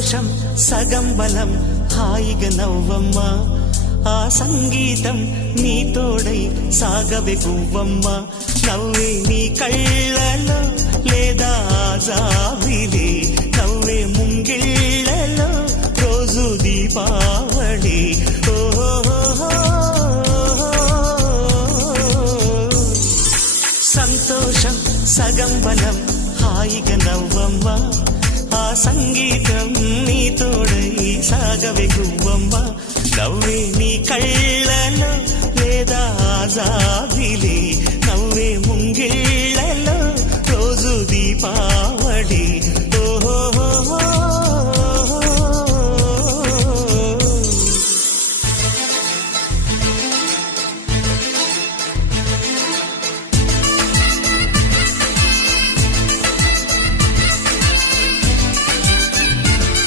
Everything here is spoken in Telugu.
సంతోషం సగం బలం హాయిగా నవ్వమ్మా ఆ సంగీతం నీ తోడై సాగవే గువ్వమ్మా నవ్వే నీ కళ్ళలో లేదా జాబిలే నవ్వే